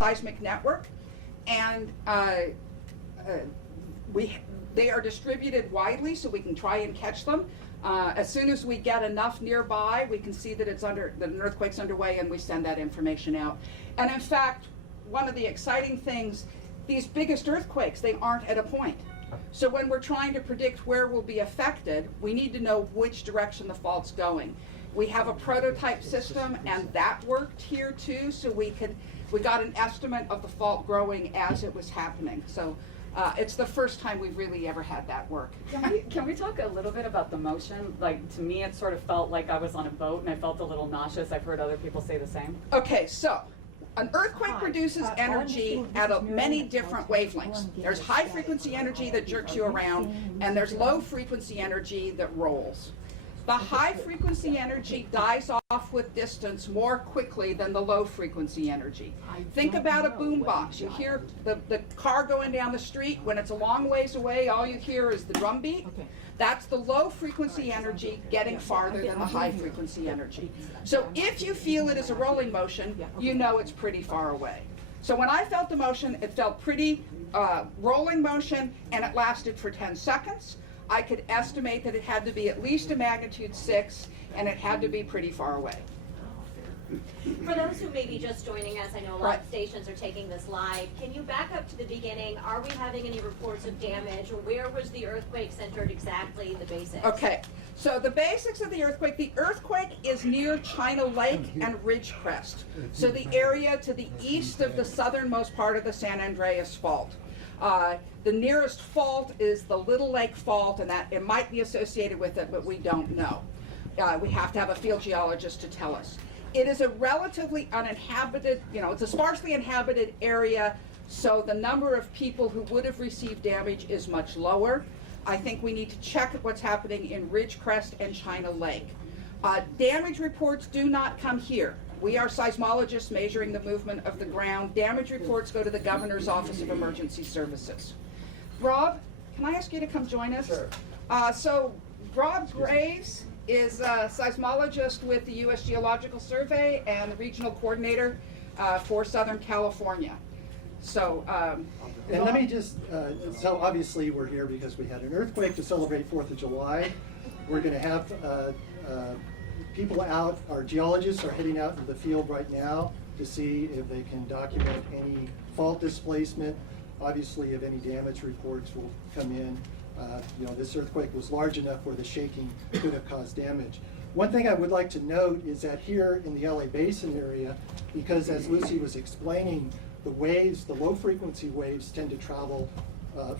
seismic network, and they are distributed widely so we can try and catch them. As soon as we get enough nearby, we can see that that an earthquake's underway, and we send that information out. And in fact, one of the exciting things, these biggest earthquakes, they aren't at a point. So when we're trying to predict where we'll be affected, we need to know which direction the fault's going. We have a prototype system, and that worked here too, so we got an estimate of the fault growing as it was happening. So it's the first time we've really ever had that work. Can we talk a little bit about the motion? Like, to me, it sort of felt like I was on a boat, and I felt a little nauseous. I've heard other people say the same. Okay, so an earthquake produces energy at many different wavelengths. There's high frequency energy that jerks you around, and there's low frequency energy that rolls. The high frequency energy dies off with distance more quickly than the low frequency energy. Think about a boombox. You hear the car going down the street. When it's a long ways away, all you hear is the drum beat. That's the low frequency energy getting farther than the high frequency energy. So if you feel it as a rolling motion, you know it's pretty far away. So when I felt the motion, it felt pretty rolling motion, and it lasted for 10 seconds. I could estimate that it had to be at least a magnitude 6, and it had to be pretty far away. For those who may be just joining us, I know a lot of stations are taking this live. Can you back up to the beginning? Are we having any reports of damage? Or where was the earthquake centered exactly, the basics? Okay, so the basics of the earthquake is near China Lake and Ridgecrest. So the area to the east of the southernmost part of the San Andreas Fault. The nearest fault is the Little Lake Fault, and that it might be associated with it, but we don't know. We have to have a field geologist to tell us. It is a relatively uninhabited, it's a sparsely inhabited area, so the number of people who would have received damage is much lower. I think we need to check what's happening in Ridgecrest and China Lake. Damage reports do not come here. We are seismologists measuring the movement of the ground. Damage reports go to the Governor's Office of Emergency Services. Rob, can I ask you to come join us? Sure. So Rob Graves is a seismologist with the U.S. Geological Survey and the regional coordinator for Southern California. So, and let me just, so obviously we're here because we had an earthquake to celebrate 4th of July. We're going to have people out, our geologists are heading out into the field right now to see if they can document any fault displacement. Obviously, if any damage reports will come in. This earthquake was large enough where the shaking could have caused damage. One thing I would like to note is that here in the LA Basin area, because as Lucy was explaining, the waves, the low frequency waves tend to travel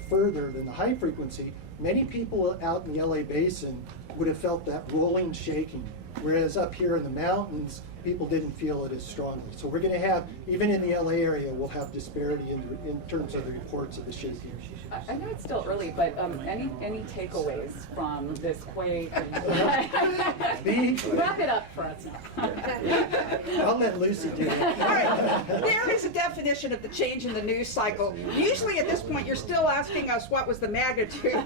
further than the high frequency, many people out in the LA Basin would have felt that rolling shaking, whereas up here in the mountains, people didn't feel it as strongly. So we're going to have, even in the LA area, we'll have disparity in terms of the reports of the shaking. I know it's still early, but any takeaways from this quake? Wrap it up for us now. I'll let Lucy do it. all right, there is a definition of the change in the news cycle. Usually at this point, you're still asking us what was the magnitude.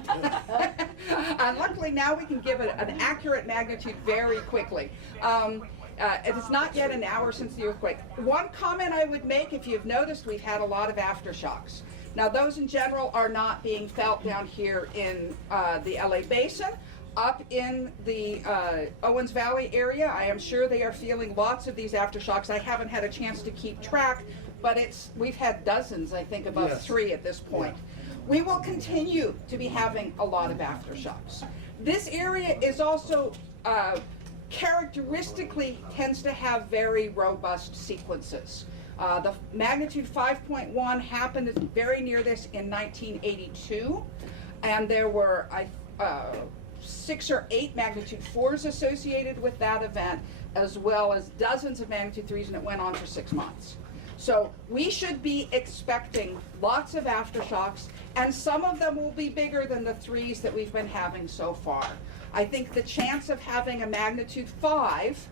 And luckily now we can give it an accurate magnitude very quickly. It is not yet an hour since the earthquake. One comment I would make, if you've noticed, we've had a lot of aftershocks. Now those in general are not being felt down here in the LA Basin. Up in the Owens Valley area, I am sure they are feeling lots of these aftershocks. I haven't had a chance to keep track, but we've had dozens, I think about Yes. 3 at this point. We will continue to be having a lot of aftershocks. This area is also characteristically tends to have very robust sequences. The magnitude 5.1 happened very near this in 1982, and there were 6 or 8 magnitude 4s associated with that event, as well as dozens of magnitude 3s, and it went on for 6 months. So we should be expecting lots of aftershocks, and some of them will be bigger than the 3s that we've been having so far. I think the chance of having a magnitude 5,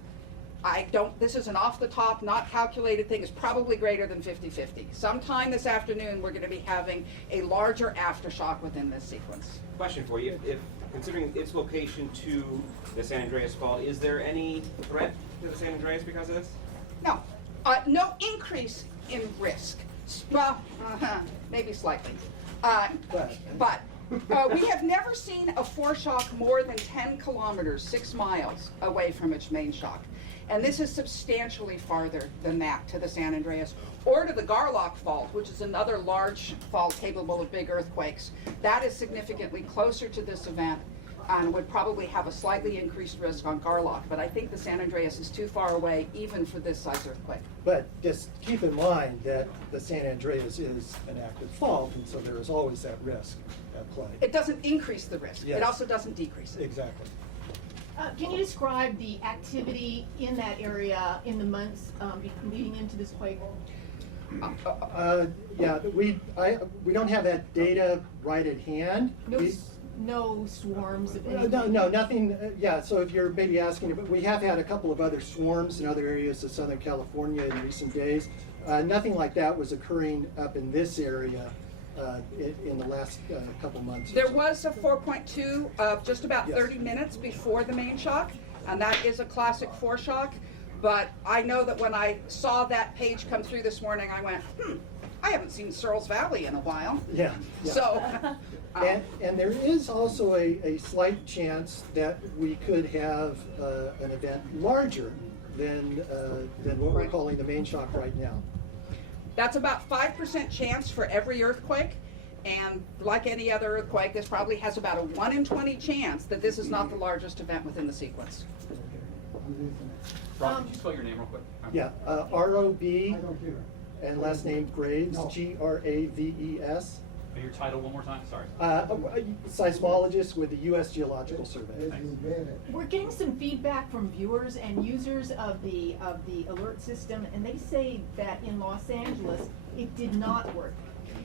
this is an off the top, not calculated thing, is probably greater than 50-50. Sometime this afternoon, we're going to be having a larger aftershock within this sequence. Question for you, if considering its location to the San Andreas Fault, is there any threat to the San Andreas because of this? No, no increase in risk. Well, maybe slightly. But we have never seen a foreshock more than 10 kilometers, 6 miles away from its main shock. And this is substantially farther than that to the San Andreas or to the Garlock Fault, which is another large fault capable of big earthquakes. That is significantly closer to this event and would probably have a slightly increased risk on Garlock. But I think the San Andreas is too far away even for this size earthquake. But just keep in mind that the San Andreas is an active fault, and so there is always that risk at play. It doesn't increase the risk. Yes. It also doesn't decrease it. Exactly. Can you describe the activity in that area in the months leading into this quake? Yeah, we don't have that data right at hand. No swarms of No, nothing, yeah, so if you're maybe asking, but we have had a couple of other swarms in other areas of Southern California in recent days. Nothing like that was occurring up in this area in the last couple months. There was a 4.2 of just about Yes. 30 minutes before the main shock, and that is a classic foreshock. But I know that when I saw that page come through this morning, I went, I haven't seen Searles Valley in a while. Yeah. So, And there is also a slight chance that we could have an event larger than what we're Right. calling the main shock right now. that's about 5% chance for every earthquake. And like any other earthquake, this probably has about a 1 in 20 chance that this is not the largest event within the sequence. Rob, can you spell your name real quick? Yeah, R-O-B, and last name Graves, G-R-A-V-E-S. Your title one more time, sorry. Seismologist with the U.S. Geological Survey. We're getting some feedback from viewers and users of the alert system, and they say that in Los Angeles it did not work.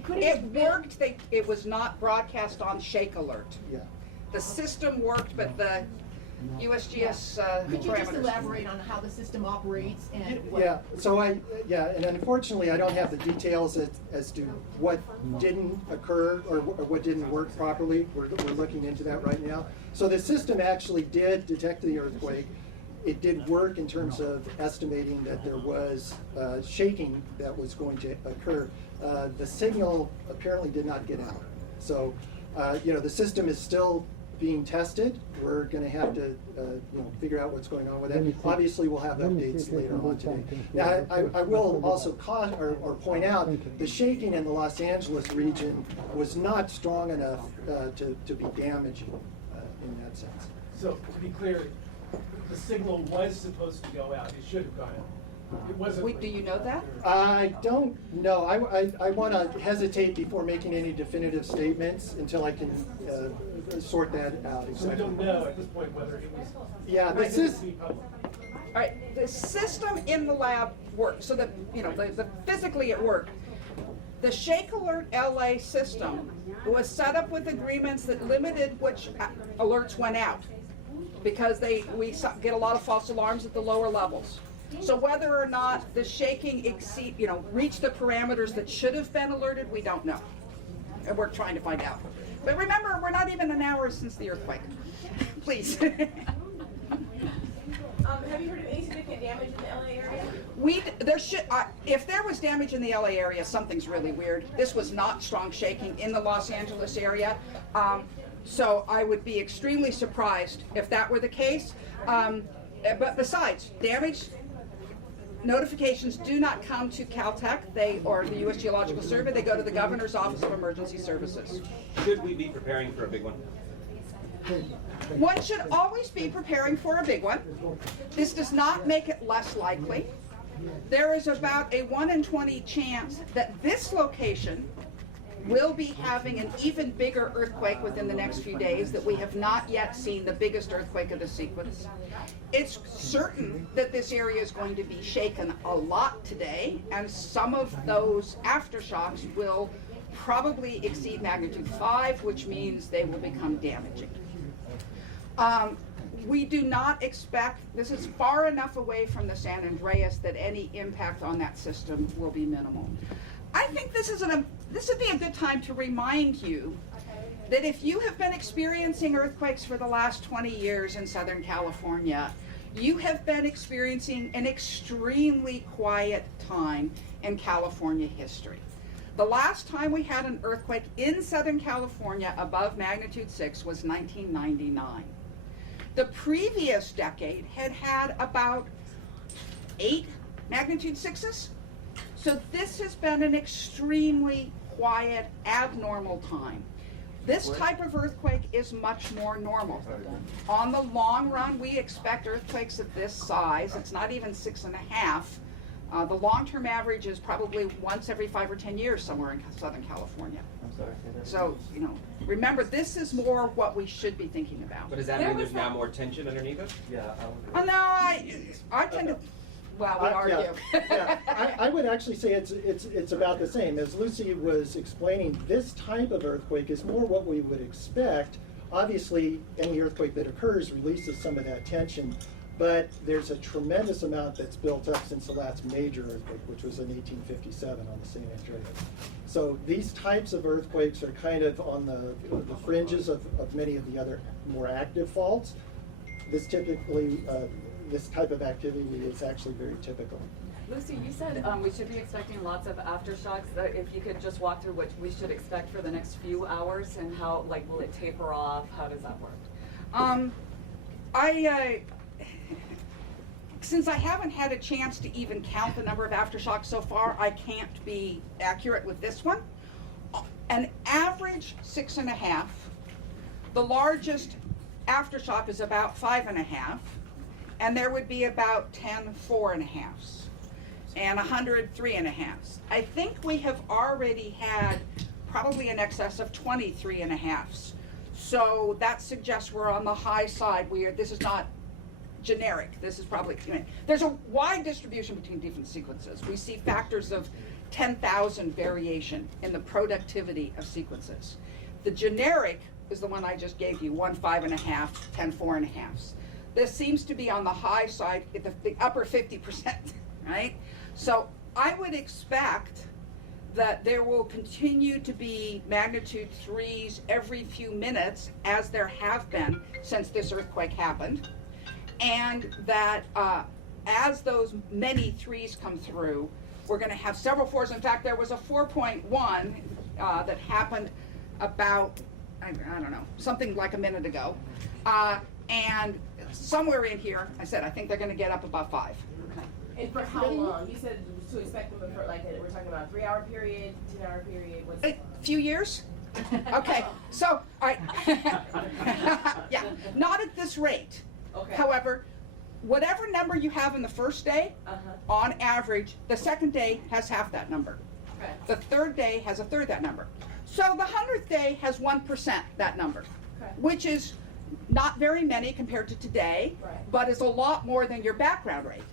Could it It have been- worked, it was not broadcast on Shake Alert. Yeah. The system worked, but the USGS Could you just parameters. elaborate on how the system operates and what? Yeah, so and unfortunately I don't have the details as to what didn't occur or what didn't work properly. We're looking into that right now. So the system actually did detect the earthquake. It did work in terms of estimating that there was shaking that was going to occur. The signal apparently did not get out. So, the system is still being tested. We're going to have to, figure out what's going on with it. Obviously, we'll have updates later on today. Now, I will also point out the shaking in the Los Angeles region was not strong enough to be damaging in that sense. So, to be clear, the signal was supposed to go out. It should have gone out. It wasn't. Wait, do you know that? I don't know. I want to hesitate before making any definitive statements until I can sort that out So we exactly. don't know at this point whether it was. Yeah, I this think is. it's being public. All right, the system in the lab worked, so that, physically it worked. The Shake Alert LA system was set up with agreements that limited which alerts went out, because we get a lot of false alarms at the lower levels. So whether or not the shaking reached the parameters that should have been alerted, we don't know. And we're trying to find out. But remember, we're not even an hour since the earthquake. Please. Have you heard of any significant damage in the LA area? If there was damage in the LA area, something's really weird. This was not strong shaking in the Los Angeles area. So I would be extremely surprised if that were the case. But besides, damage notifications do not come to Caltech or the U.S. Geological Survey. They go to the Governor's Office of Emergency Services. Should we be preparing for a big one? One should always be preparing for a big one. This does not make it less likely. There is about a 1 in 20 chance that this location will be having an even bigger earthquake within the next few days, that we have not yet seen the biggest earthquake of the sequence. It's certain that this area is going to be shaken a lot today, and some of those aftershocks will probably exceed magnitude 5, which means they will become damaging. We do not expect, this is far enough away from the San Andreas that any impact on that system will be minimal. I think this would be a good time to remind you that if you have been experiencing earthquakes for the last 20 years in Southern California, You have been experiencing an extremely quiet time in California history. The last time we had an earthquake in Southern California above magnitude 6 was 1999. The previous decade had about 8 magnitude 6s. So this has been an extremely quiet, abnormal time. This type of earthquake is much more normal. On the long run, we expect earthquakes of this size. It's not even 6.5. The long-term average is probably once every 5 or 10 years somewhere in Southern California. So, you know, remember, this is more what we should be thinking about. But does that mean there's now more tension underneath us? Oh, no, I tend to, well, we argue. I would actually say it's about the same. As Lucy was explaining, this type of earthquake is more what we would expect. Obviously, any earthquake that occurs releases some of that tension, but there's a tremendous amount that's built up since the last major earthquake, which was in 1857 on the San Andreas. So these types of earthquakes are kind of on the fringes of many of the other more active faults. This typically, this type of activity is actually very typical. Lucy, you said we should be expecting lots of aftershocks. If you could just walk through what we should expect for the next few hours and how, like, will it taper off? How does that work? Since I haven't had a chance to even count the number of aftershocks so far, I can't be accurate with this one. An average 6.5. The largest aftershock is about 5.5, and there would be about 10 4.5s and 100 3.5s. I think we have already had probably in excess of 20 3.5s. So that suggests we're on the high side. This is not generic. This is probably, there's a wide distribution between different sequences. We see factors of 10,000 variation in the productivity of sequences. The generic is the one I just gave you, 1 5.5, 10 4.5s. This seems to be on the high side, the upper 50%, right? So I would expect that there will continue to be magnitude 3s every few minutes, as there have been since this earthquake happened. And that as those many 3s come through, we're going to have several 4s. In fact, there was a 4.1 that happened about, I don't know, something like a minute ago. And somewhere in here, I said, I think they're going to get up above 5. And for how long? You said to expect them for, like, we're talking about a 3-hour period, 10-hour period, what's A few years? Okay, so, yeah, not at this rate. Okay. However, whatever number you have in the first day, on average, the second day has half that number. Okay. The third day has a third that number. So the 100th day has 1% that number, Okay. which is not very many compared to today, Right. but is a lot more than your background rate.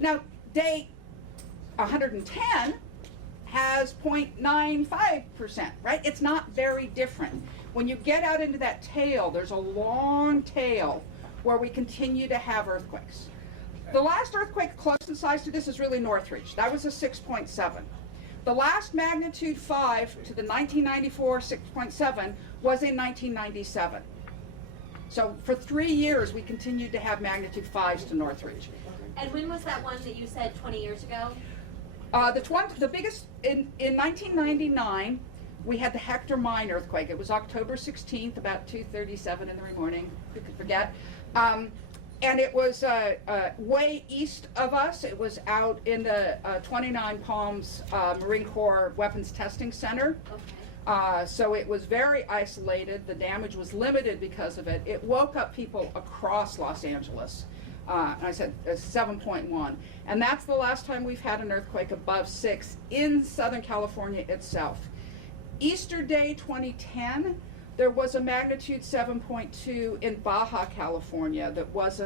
Now, day 110 has 0.95%, right? It's not very different. When you get out into that tail, there's a long tail where we continue to have earthquakes. The last earthquake close in size to this is really Northridge. That was a 6.7. The last magnitude 5 to the 1994 6.7 was in 1997. So for 3 years, we continued to have magnitude 5s to Northridge. And when was that one that you said 20 years ago? The biggest, in 1999, we had the Hector Mine earthquake. It was October 16th, about 2:37 in the morning, who could forget. And it was way east of us. It was out in the 29 Palms Marine Corps Weapons Testing Center. Okay. So it was very isolated. The damage was limited because of it. It woke up people across Los Angeles. And I said 7.1. And that's the last time we've had an earthquake above 6 in Southern California itself. Easter Day 2010, there was a magnitude 7.2 in Baja California that was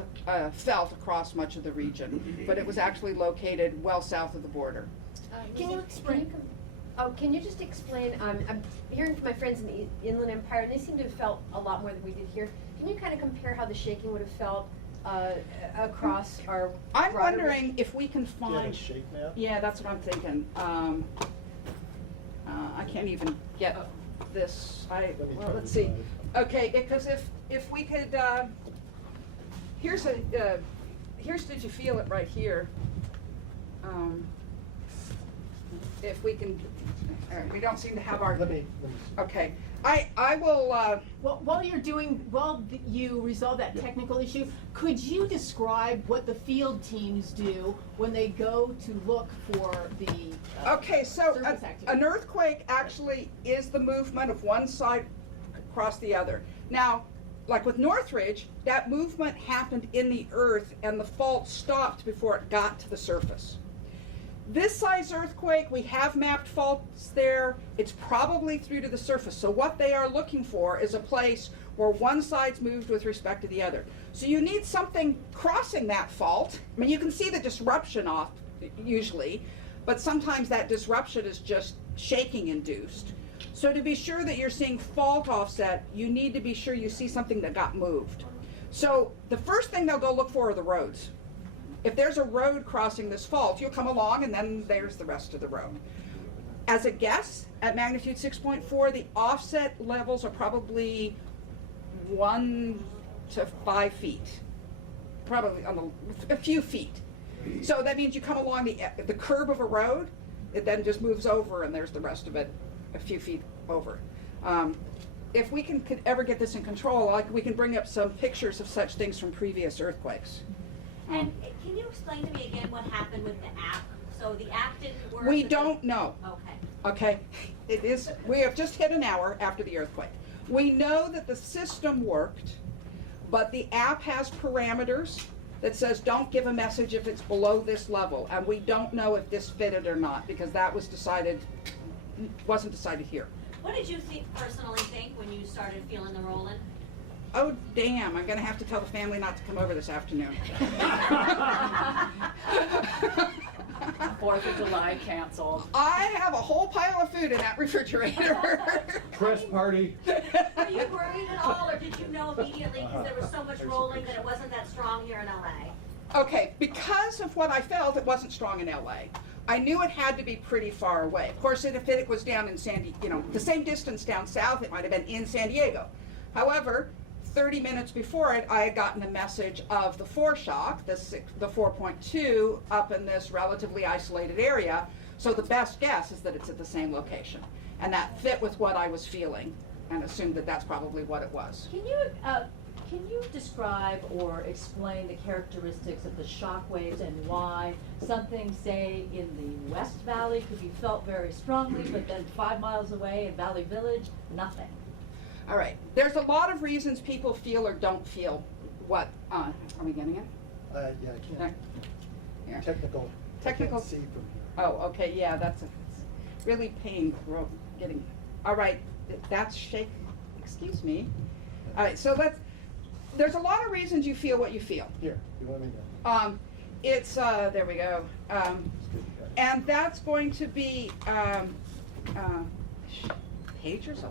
felt across much of the region, but it was actually located well south of the border. Can you explain? Can you just explain? I'm hearing from my friends in the Inland Empire, and they seem to have felt a lot more than we did here. Can you kind of compare how the shaking would have felt across our? I'm wondering if we can Do you have a find. shake map? Yeah, that's what I'm thinking. I can't even get this. Let's see. Okay, because if we could, here's a here's did you feel it right here. If we can, we don't seem to have our, Let me okay. I will, Well, while you resolve that technical issue, could you describe what the field teams do when they go to look for the okay, so surface activity? an earthquake actually is the movement of one side across the other. Now, like with Northridge, that movement happened in the earth and the fault stopped before it got to the surface. This size earthquake, we have mapped faults there. It's probably through to the surface. So what they are looking for is a place where one side's moved with respect to the other. So you need something crossing that fault. I mean, you can see the disruption off usually, but sometimes that disruption is just shaking induced. So to be sure that you're seeing fault offset, you need to be sure you see something that got moved. So the first thing they'll go look for are the roads. If there's a road crossing this fault, you'll come along and then there's the rest of the road. As a guess, at magnitude 6.4, the offset levels are probably 1 to 5 feet. Probably a few feet. So that means you come along the curb of a road, it then just moves over and there's the rest of it a few feet over. If we could ever get this in control, we can bring up some pictures of such things from previous earthquakes. And can you explain to me again what happened with the app? So the app didn't work? We don't know. Okay. Okay, we have just hit an hour after the earthquake. We know that the system worked, but the app has parameters that says don't give a message if it's below this level, and we don't know if this fitted or not because that wasn't decided here. What did you personally think when you started feeling the rolling? Oh damn, I'm gonna have to tell the family not to come over this afternoon. 4th of July canceled. I have a whole pile of food in that refrigerator. Press party. Were you worried at all, or did you know immediately because there was so much rolling that it wasn't that strong here in LA? Okay, because of what I felt, it wasn't strong in LA. I knew it had to be pretty far away. Of course, if it was down in the same distance down south, it might have been in San Diego. However, 30 minutes before it, I had gotten a message of the foreshock, the 4.2, up in this relatively isolated area. So the best guess is that it's at the same location. And that fit with what I was feeling and assumed that that's probably what it was. Can you describe or explain the characteristics of the shock waves and why something, say, in the West Valley could be felt very strongly, but then 5 miles away in Valley Village, nothing? All right. There's a lot of reasons people feel or don't feel what. Are we getting it? Yeah, I can't. Here. Technical. I can't see from here. Oh, okay. Yeah, it's really pain getting. All right. That's shake. Excuse me. All right. So there's a lot of reasons you feel what you feel. Here, you want me to? It's there we go. And that's going to be pagers.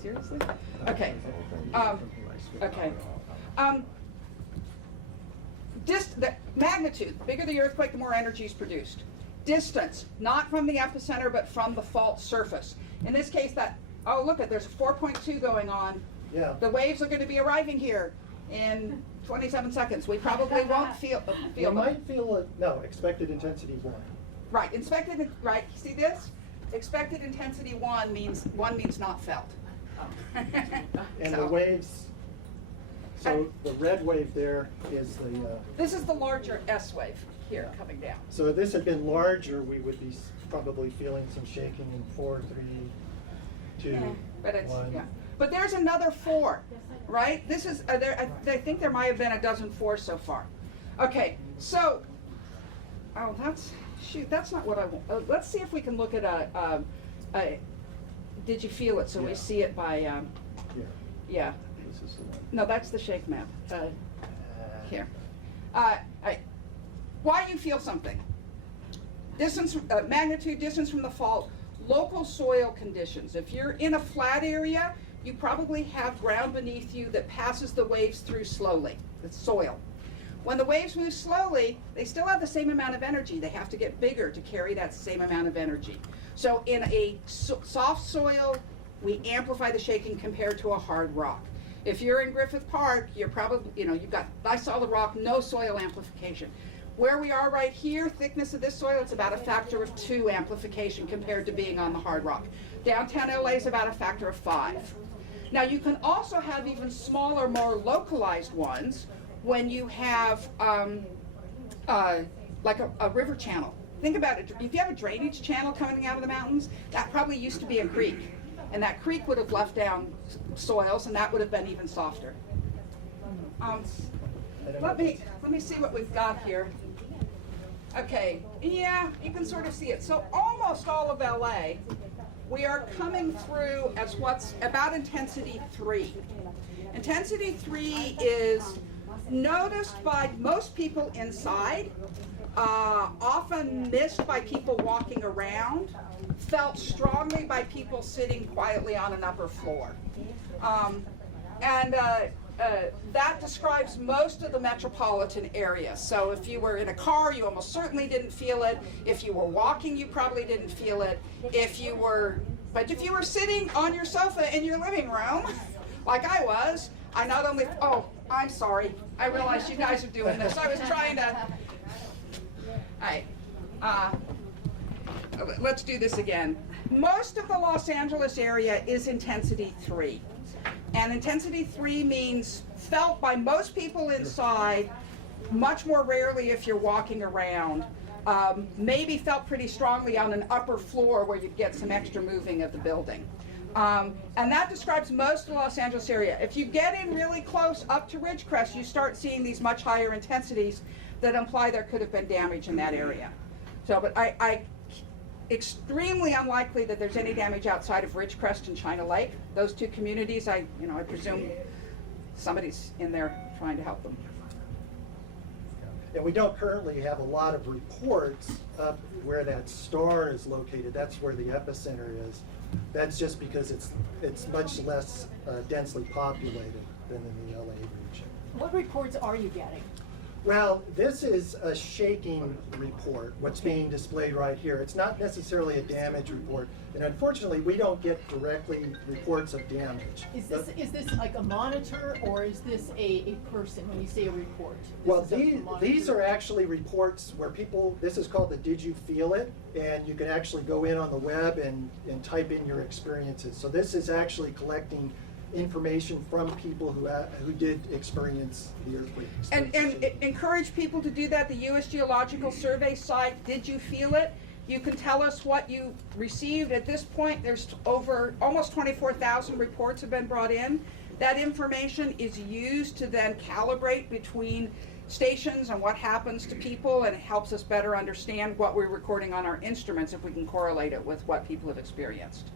Seriously? Okay. Okay. The magnitude, the bigger the earthquake, the more energy is produced. Distance, not from the epicenter, but from the fault surface. In this case, there's a 4.2 going on. Yeah. The waves are going to be arriving here in 27 seconds. We probably won't feel We them. might feel it. No, expected intensity 1. Right. Right. See this? Expected intensity 1 means not felt. And the waves, so the red wave there is the... This is the larger S wave here coming down. So if this had been larger, we would be probably feeling some shaking in 4, 3, 2, But it's 1. yeah. But there's another 4, right? This is I think there might have been a dozen 4 so far. Okay, so that's not what I want. Let's see if we can look at a did you feel it? So we see it by yeah. This is the one. No, that's the shake map. Here. Why you feel something? Distance, magnitude, distance from the fault, local soil conditions. If you're in a flat area, you probably have ground beneath you that passes the waves through slowly. It's soil. When the waves move slowly, they still have the same amount of energy. They have to get bigger to carry that same amount of energy. So in a soft soil, we amplify the shaking compared to a hard rock. If you're in Griffith Park, you're probably, you've got by solid rock, no soil amplification. Where we are right here, thickness of this soil, it's about a factor of 2 amplification compared to being on the hard rock. Downtown LA is about a factor of 5. Now you can also have even smaller, more localized ones when you have like a river channel. Think about it, if you have a drainage channel coming out of the mountains, that probably used to be a creek. And that creek would have left down soils, and that would have been even softer. Let me see what we've got here. Okay, yeah, you can sort of see it. So almost all of LA, we are coming through as what's about intensity 3. Intensity 3 is noticed by most people inside, often missed by people walking around, felt strongly by people sitting quietly on an upper floor. That describes most of the metropolitan area. So if you were in a car, you almost certainly didn't feel it. If you were walking, you probably didn't feel it. But if you were sitting on your sofa in your living room, like I was, I not only, oh, I'm sorry. I realized you guys are doing this. I was trying to, all right. Let's do this again. Most of the Los Angeles area is intensity 3. And intensity 3 means felt by most people inside, much more rarely if you're walking around. Maybe felt pretty strongly on an upper floor where you get some extra moving of the building. And that describes most of the Los Angeles area. If you get in really close up to Ridgecrest, you start seeing these much higher intensities that imply there could have been damage in that area. So, but I extremely unlikely that there's any damage outside of Ridgecrest and China Lake. Those 2 communities, I presume somebody's in there trying to help them. And we don't currently have a lot of reports up where that star is located. That's where the epicenter is. That's just because it's much less densely populated than in the LA region. What reports are you getting? Well, this is a shaking report, what's being displayed right here. It's not necessarily a damage report, and unfortunately, we don't get directly reports of damage. Is this like a monitor, or is this a person when you say a report? Well, these are actually reports where people, this is called the Did You Feel It? And you can actually go in on the web and type in your experiences. So this is actually collecting information from people who did experience the earthquake. And encourage people to do that. The U.S. Geological Survey site, Did You Feel It? You can tell us what you received. At this point, there's over almost 24,000 reports have been brought in. That information is used to then calibrate between stations and what happens to people, and it helps us better understand what we're recording on our instruments if we can correlate it with what people have experienced.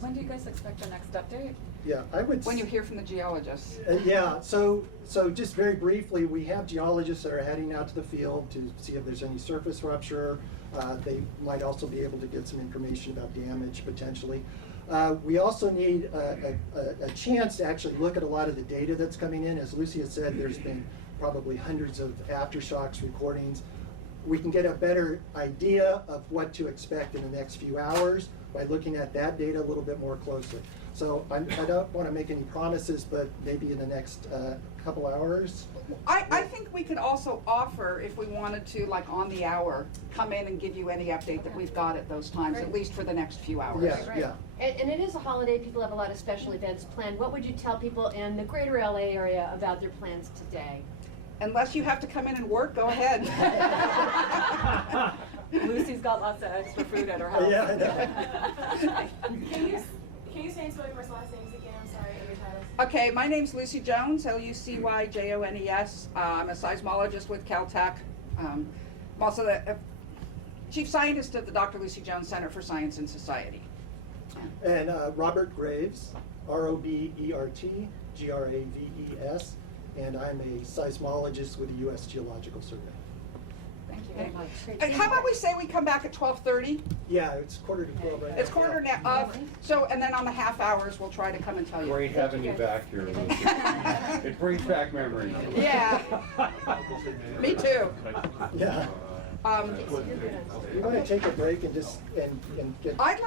When do you guys expect the next update? Yeah, I would. When you hear from the geologists. Yeah, so just very briefly, we have geologists that are heading out to the field to see if there's any surface rupture. They might also be able to get some information about damage potentially. We also need a chance to actually look at a lot of the data that's coming in. As Lucia said, there's been probably hundreds of aftershocks recordings. We can get a better idea of what to expect in the next few hours by looking at that data a little bit more closely. So I don't want to make any promises, but maybe in the next couple hours. I think we could also offer, if we wanted to, like on the hour, come in and give you any update that we've got at those times, at least for the next few hours. Yeah, yeah. And it is a holiday, people have a lot of special events planned. What would you tell people in the greater LA area about their plans today? Unless you have to come in and work, go ahead. Lucy's got lots of extra food at her house. Yeah, I know. Can you say some of your first last names again? I'm sorry, and your titles. Okay, my name's Lucy Jones, Lucyjones. I'm a seismologist with Caltech. I'm also the chief scientist of the Dr. Lucy Jones Center for Science and Society. And Robert Graves, R-O-B-E-R-T, G-R-A-V-E-S, and I'm a seismologist with the U.S. Geological Survey. Thank you very much. And how about we say we come back at 12:30? Yeah, it's 11:45 right now. It's quarter now. And then on the half hours, we'll try to come and tell you. Great having you back here, Lucy. It brings back memories. Yeah. Me too. Yeah. Um, You want to take a break and just and get. I'd